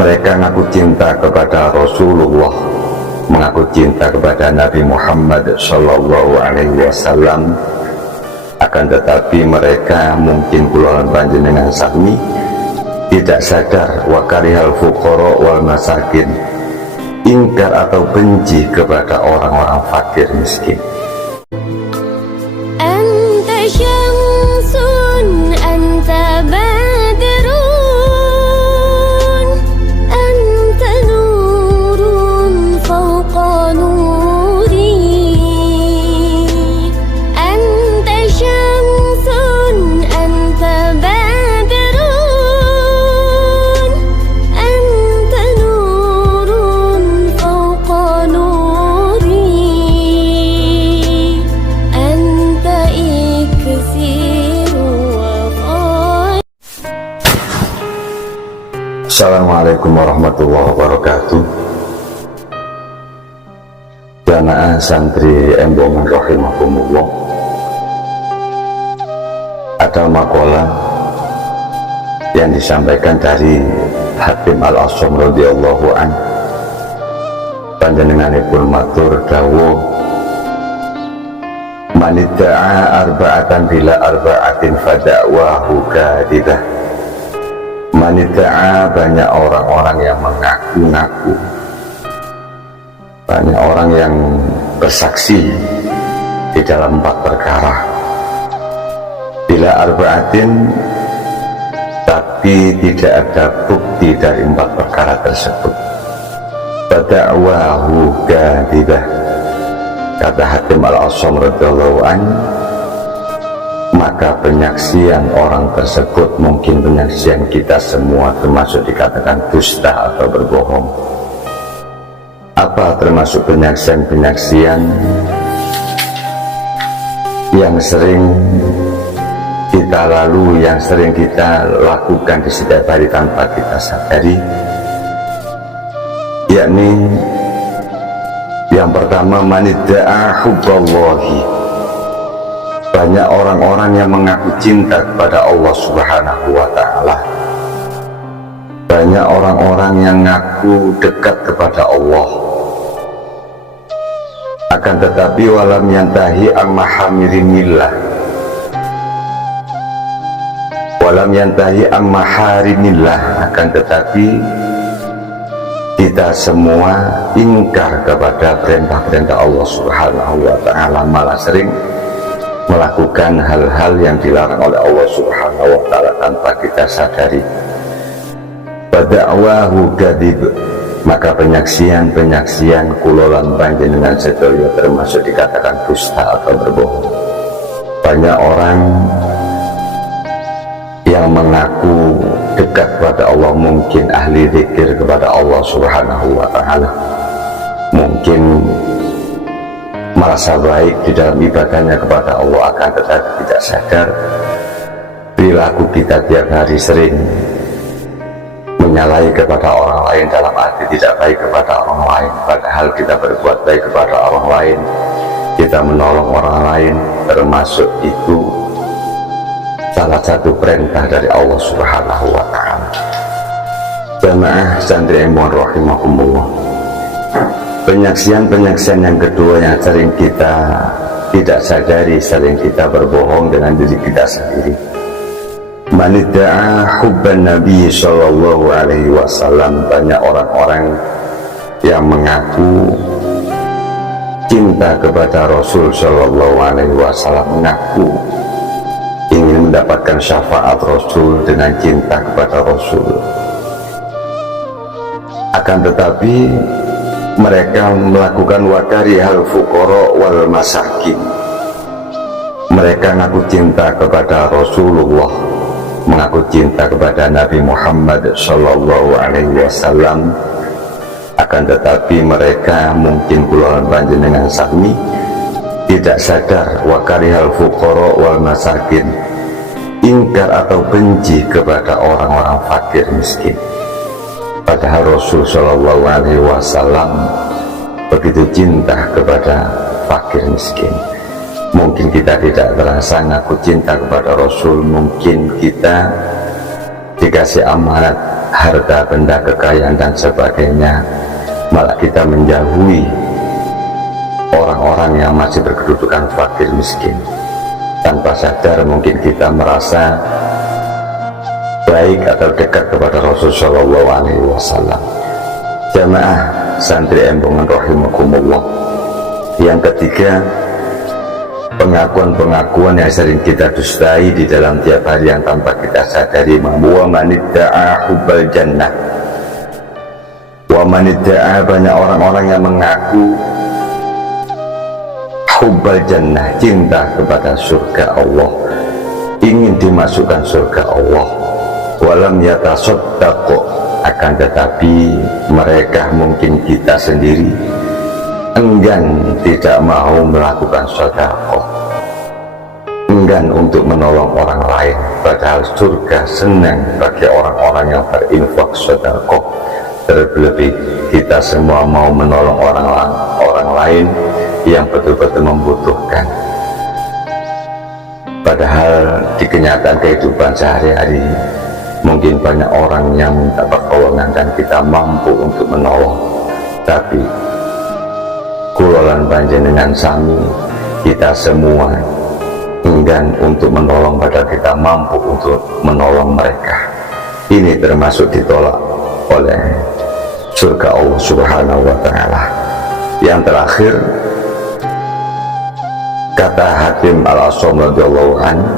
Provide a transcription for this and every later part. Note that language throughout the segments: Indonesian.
Mereka ngaku cinta kepada Rasulullah, mengaku cinta kepada Nabi Muhammad Sallallahu Alaihi Wasallam, akan tetapi mereka mungkin kulawan panjenengan sami tidak sadar wa karihal fuqara wal masakin, ingkar atau benci kepada orang-orang fakir miskin. Anta syamsun anta badrun anta nurun fawqa nuri anta syamsun anta badrun anta nurun fawqa nuri anta iksiru wa Assalamualaikum warahmatullahi wabarakatuh. Jamaah santri Embongan rahimahumullah, ada makalah yang disampaikan dari Hatim Al-Asam radhiyallahu an. Panjenenganipun matur dawuh, manidda'a arba'atan bila arba'atin fada'wahu kadibah. Manidda'a, banyak orang-orang yang mengaku-ngaku, banyak orang yang bersaksi di dalam 4 perkara. Bila arba'atin, tapi tidak ada bukti dari 4 perkara tersebut. Fada'wahu kadibah, kata Hatim Al-Asam radhiyallahu an, maka penyaksian orang tersebut, mungkin penyaksian kita semua, termasuk dikatakan dusta atau berbohong. Apa termasuk penyaksian-penyaksian yang sering kita lalui, yang sering kita lakukan di setiap hari tanpa kita sadari? Yakni yang pertama, manidda'a hubballahi. Banyak orang-orang yang mengaku cinta kepada Allah Subhanahu wa Ta'ala. Banyak orang-orang yang ngaku dekat kepada Allah, akan tetapi walam yantahi ammaharimillah, walam yantahi ammaharimillah, akan tetapi kita semua ingkar kepada perintah-perintah Allah Subhanahu wa Ta'ala, malah sering melakukan hal-hal yang dilarang oleh Allah Subhanahu wa Ta'ala tanpa kita sadari. Bada'wahu kadib, maka penyaksian-penyaksian kulolan panjenengan sedaya termasuk dikatakan dusta atau berbohong. Banyak orang yang mengaku dekat kepada Allah, mungkin ahli zikir kepada Allah Subhanahu wa Ta'ala, mungkin merasa baik di dalam ibadahnya kepada Allah, akan tetapi tidak sadar perilaku kita tiap hari sering menyalahi kepada orang lain, dalam arti tidak baik kepada orang lain, padahal kita berbuat baik kepada orang lain, kita menolong orang lain, termasuk itu salah satu perintah dari Allah Subhanahu wa Ta'ala. Jamaah santri Embongan rahimahumullah, penyaksian-penyaksian yang kedua yang sering kita tidak sadari, sering kita berbohong dengan diri kita sendiri. Manidda'a hubban Nabi Sallallahu Alaihi Wasallam, banyak orang-orang yang mengaku cinta kepada Rasul Sallallahu Alaihi Wasallam, mengaku ingin mendapatkan syafaat Rasul dengan cinta kepada Rasul, akan tetapi mereka melakukan wakari hal fuqara wal masakin. Mereka ngaku cinta kepada Rasulullah, mengaku cinta kepada Nabi Muhammad Sallallahu Alaihi Wasallam, akan tetapi mereka mungkin kulawan panjenengan sami tidak sadar wa karihal fuqara wal masakin, ingkar atau benci kepada orang-orang fakir miskin. Padahal Rasul Shallallahu Alaihi Wasallam begitu cinta kepada fakir miskin. Mungkin kita tidak terasa ngaku cinta kepada Rasul, mungkin kita dikasih amanat harta benda, kekayaan dan sebagainya, malah kita menjauhi orang-orang yang masih berkedudukan fakir miskin. Tanpa sadar mungkin kita merasa baik atau dekat kepada Rasulullah SAW. Jamaah santri embongan rahimakumullah. Yang ketiga, pengakuan-pengakuan yang sering kita dustai di dalam tiap hari yang tanpa kita sadari. Wa manidda'a hubbal jannah, wa manidda'a, banyak orang-orang yang mengaku hubbal jannah, cinta kepada surga Allah, ingin dimasukkan surga Allah. Walam yatasaddaqu, akan tetapi mereka, mungkin kita sendiri, enggan, tidak mau melakukan sedekah, enggan untuk menolong orang lain, padahal surga senang bagi orang-orang yang berinfak sedekah. Terlebih kita semua mau menolong orang lain yang betul-betul membutuhkan, padahal di kenyataan kehidupan sehari-hari mungkin banyak orang yang minta pertolongan dan kita mampu untuk menolong, tapi kulolan panjenengan sami, kita semua enggan untuk menolong padahal kita mampu untuk menolong mereka. Ini termasuk ditolak oleh surga Allah Subhanahu wa Ta'ala. Yang terakhir, kata Hakim Al-Asam radhiyallahu anhu,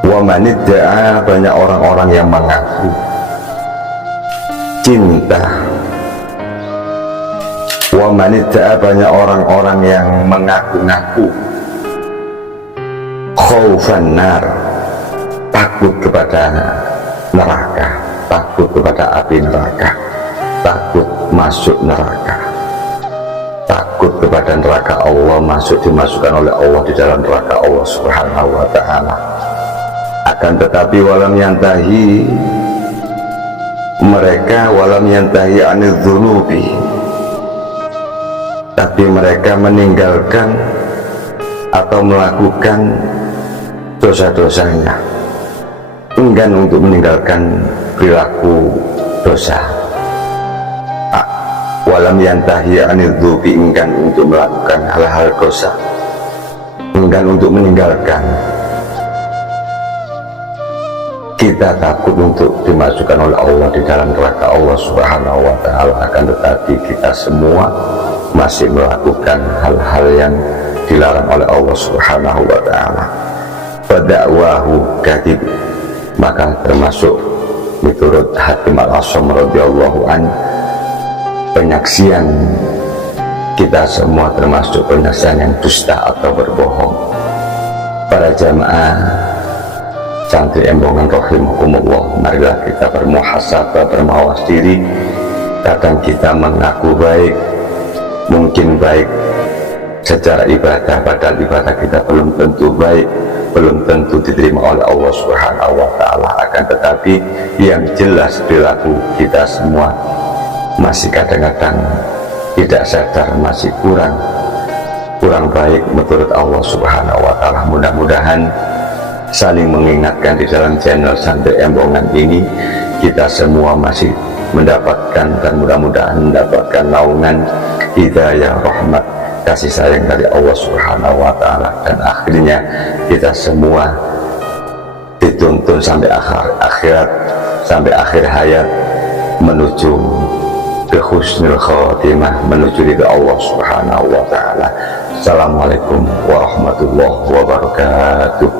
wa manidda'a, banyak orang-orang yang mengaku cinta, wa manidda'a, banyak orang-orang yang mengaku-ngaku khaufan nar, takut kepada neraka, takut kepada api neraka, takut masuk neraka, takut kepada neraka Allah, dimasukkan oleh Allah di dalam neraka Allah Subhanahu wa Ta'ala. Akan tetapi walam yantahi, mereka walam yantahi anil dzunubi, tapi mereka meninggalkan atau melakukan dosa-dosanya, enggan untuk meninggalkan perilaku dosa. Walam yantahi anil dzunubi, enggan untuk melakukan hal-hal dosa, enggan untuk meninggalkan. Kita takut untuk dimasukkan oleh Allah di dalam neraka Allah Subhanahu wa Ta'ala, akan tetapi kita semua masih melakukan hal-hal yang dilarang oleh Allah Subhanahu wa Ta'ala. Fada'wahu kadhib, maka termasuk menurut Hakim Al-Asam radhiyallahu anhu, penyaksian kita semua termasuk penyaksian yang dusta atau berbohong. Para jamaah santri embongan rahimakumullah, marilah kita bermuhasabah, bermawas diri. Kadang kita mengaku baik, mungkin baik secara ibadah, padahal ibadah kita belum tentu baik, belum tentu diterima oleh Allah Subhanahu wa Ta'ala. Akan tetapi yang jelas perilaku kita semua masih kadang-kadang tidak sadar, masih kurang baik menurut Allah Subhanahu wa Ta'ala. Mudah-mudahan saling mengingatkan di dalam channel santri embongan ini, kita semua masih mendapatkan dan mudah-mudahan mendapatkan naungan hidayah, rahmat, kasih sayang dari Allah Subhanahu wa Ta'ala, dan akhirnya kita semua dituntun sampai akhirat, sampai akhir hayat menuju ke husnul khatimah, menuju ridha Allah Subhanahu wa Ta'ala. Assalamualaikum warahmatullahi wabarakatuh.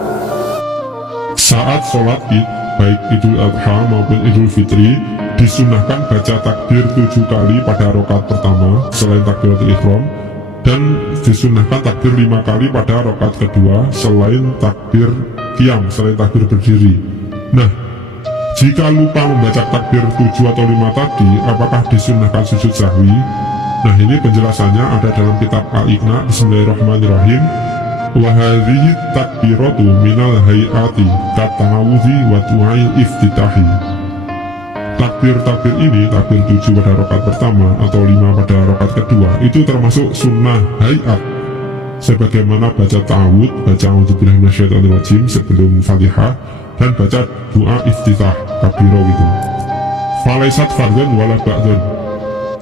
Saat sholat id, baik Idul Adha maupun Idul Fitri, disunahkan baca takbir 7 kali pada rakaat pertama selain takbiratul ihram, dan disunahkan takbir 5 kali pada rakaat kedua selain takbir qiyam, selain takbir berdiri. Nah, jika lupa membaca takbir 7 atau 5 tadi, apakah disunahkan sujud sahwi? Nah, ini penjelasannya ada dalam kitab Al-Iqna. Bismillahirrahmanirrahim. Wa hadhihi takbiratu minal hayati kata'awudzi wa du'ail iftitahi. Takbir-takbir ini, takbir 7 pada rakaat pertama atau 5 pada rakaat kedua, itu termasuk sunnah hayat, sebagaimana baca ta'awud, baca a'udzubillahi minasyaitonirrajim sebelum Fatihah, dan baca doa iftitah takbirah itu. falaisat fardhan wala ba'dhan,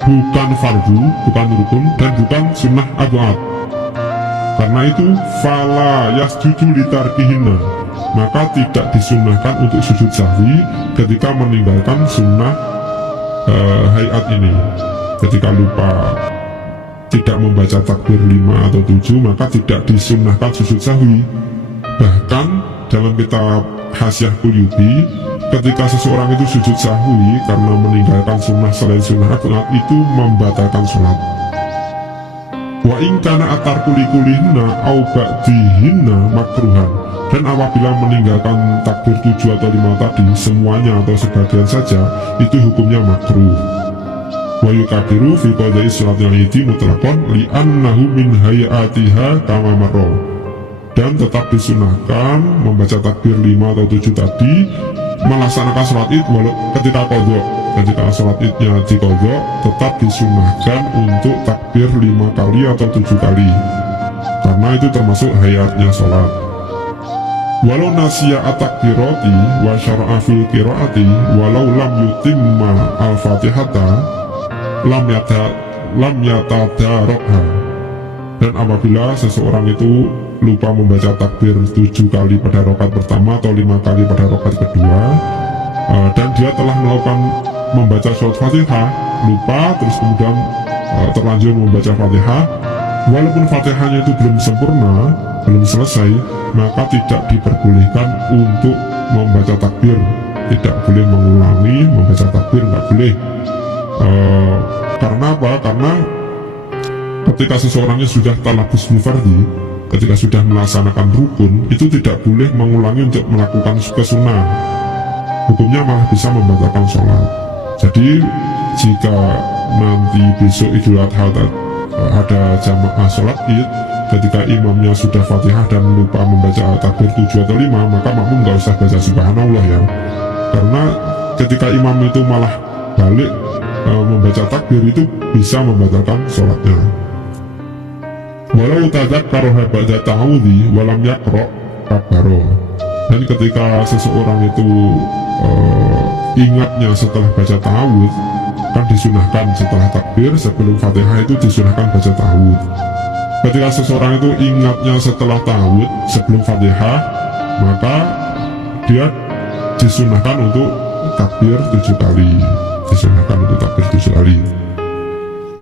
bukan fardu, bukan rukun, dan bukan sunnah abad. Karena itu fala yasjudu litarkihinna, maka tidak disunnahkan untuk sujud sahwi ketika meninggalkan sunnah hayat ini. Ketika lupa tidak membaca takbir 5 atau 7, maka tidak disunnahkan sujud sahwi. Bahkan dalam kitab Hasyiah Quyubi, ketika seseorang itu sujud sahwi karena meninggalkan sunnah selain sunnah aklat, itu membatalkan sholat. Wa in kana atar kulikulihna au ba'dihinna makruhan, dan apabila meninggalkan takbir 7 atau 5 tadi semuanya atau sebagian saja, itu hukumnya makruh. Wa yukabiru fi qadai sholatil iti mutlaqan li'annahu min hayatiha kama marra, dan tetap disunahkan membaca takbir 5 atau 7 tadi melaksanakan sholat id walau ketika qadha. Ketika sholat idnya diqadha, tetap disunahkan untuk takbir 5 kali atau 7 kali, karena itu termasuk hayatnya sholat. Walau nasya at-takbirati wa syara'a fil qiraati walau lam yutimma al-fatihata lam yatadarokha, dan apabila seseorang itu lupa membaca takbir 7 kali pada rakaat pertama atau 5 kali pada rakaat kedua, dan dia telah melakukan membaca surat Fatihah, lupa terus kemudian terlanjur membaca Fatihah, walaupun Fatihahnya itu belum sempurna, belum selesai, maka tidak diperbolehkan untuk membaca takbir. Tidak boleh mengulangi membaca takbir, nggak boleh. Karena apa? Karena ketika seseorangnya sudah talabus mufardi, ketika sudah melaksanakan rukun, itu tidak boleh mengulangi untuk melakukan kesunnah. Hukumnya malah bisa membatalkan sholat. Jadi jika nanti besok Idul Adha ada jamaah sholat id, ketika imamnya sudah Fatihah dan lupa membaca takbir 7 atau 5, maka makmum nggak usah baca subhanallah ya, karena ketika imam itu malah balik membaca takbir, itu bisa membatalkan sholatnya. Walau tadzakkaroha ba'da ta'awudhi walam yaqra' kabbaro, dan ketika seseorang itu ingatnya setelah baca ta'awudz, kan disunahkan setelah takbir sebelum Fatihah itu disunahkan baca ta'awudz. Ketika seseorang itu ingatnya setelah ta'awudz sebelum Fatihah, maka dia disunahkan untuk takbir 7 kali, disunahkan untuk takbir 7 kali.